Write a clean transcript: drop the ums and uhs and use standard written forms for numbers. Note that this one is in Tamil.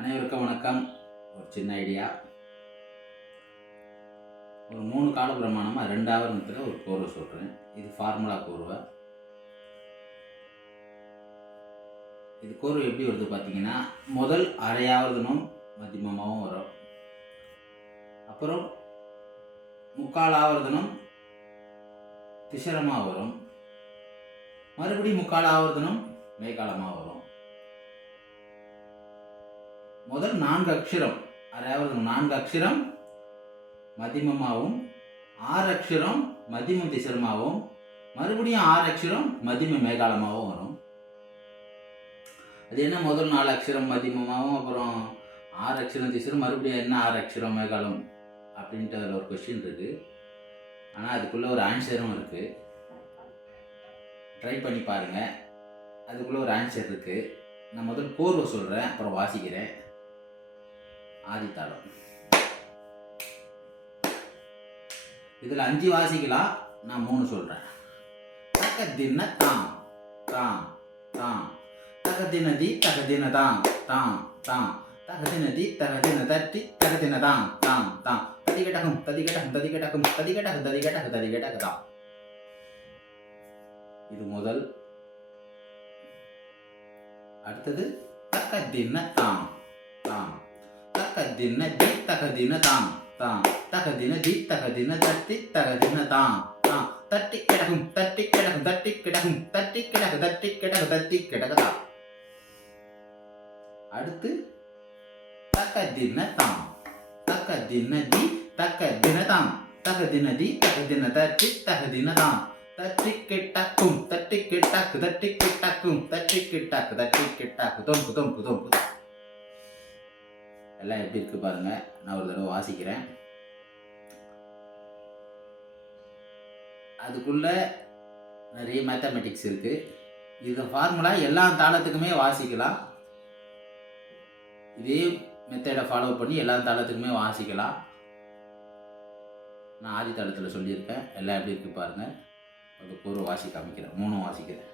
அனைவருக்கும் வணக்கம். ஒரு சின்ன ஐடியா. ஒரு 3 கால பிரமாணமாக 2 ஆவரணத்தில் ஒரு கோர்வை சொல்கிறேன். இது ஃபார்முலா கோர்வை. இது கோர்வை எப்படி வருது பார்த்தீங்கன்னா, முதல் அரை ஆவர்த்தனம் மத்தியமமாகவும் வரும். அப்புறம் முக்கால் ஆவர்த்தனம் திசரமாக வரும். மறுபடியும் முக்கால் ஆவர்த்தனம் மேய்காலமாக வரும். முதல் 4 அக்ஷரம் அதாவது 4 அக்ஷரம் மதிமமாகவும் 6 அக்ஷரம் மதிமம் திசரமாகவும் மறுபடியும் 6 அக்ஷரம் மதிம மேகாலமாகவும் வரும். அது என்ன முதல் 4 அக்ஷரம் மதிமமாகவும் அப்புறம் 6 அக்ஷரம் திசரம் மறுபடியும் என்ன 6 அக்ஷரம் மேகாலம் அப்படின்ட்டு அதில் ஒரு கொஸ்டின் இருக்குது. ஆனால் அதுக்குள்ளே ஒரு ஆன்சரும் இருக்குது. ட்ரை பண்ணி பாருங்கள். அதுக்குள்ளே ஒரு ஆன்சர் இருக்குது. நான் முதல் கோர்வை சொல்கிறேன், அப்புறம் வாசிக்கிறேன். ஆதித்தாளம். இதில் 5 வாசிக்கலாம், நான் 3 சொல்கிறேன். தகதின தாம் தாம் தாம் தகதின தி தகதின தாம் தாம் தாம் தகதின தி தகதின தட்டி தகதின தாம் தாம் தாம் ததிகடகம் ததிகடகம் ததிகடகம் ததிகடகம் ததிகடகம் ததிகடகம். இது முதல். அடுத்தது தகதின தாம் தாம் தகதின தி தகதின தாம் தாம் தகதின தி தகதின தட்டி தகதின தாம் தாம் தட்டி கிடக்கும் தட்டி கிடக்கும் தட்டி கிடக்கும் தட்டி கிடக்கு தட்டி கிடக்கு தட்டி கிடக்குதா. அடுத்து தகதின தாம் தகதின தி தகதின தாம் தகதின தி தகதின தட்டி தகதின தாம் தட்டி கிட்டக்கும் தட்டி கிட்டக்கு தட்டி கிட்டக்கும் தட்டி கிட்டக்கு தட்டி கிட்டக்கு தொம்பு தொம்பு தொம்பு. எல்லாம் எப்படி இருக்கு பாருங்க. நான் ஒரு தடவை வாசிக்கிறேன். அதுக்குள்ள நிறைய மேத்தமெட்டிக்ஸ் இருக்கு. இந்த ஃபார்முலா எல்லா தாளத்துக்குமே வாசிக்கலாம். இதே மெத்தடை ஃபாலோ பண்ணி எல்லா தாளத்துக்குமே வாசிக்கலாம். நான் ஆதி தாளத்தில் சொல்லியிருக்கேன். எல்லாம் எப்படி இருக்கு பாருங்க. அது ஒரு வாசி காமிக்கிறேன். 3 வாசிக்கிறேன்.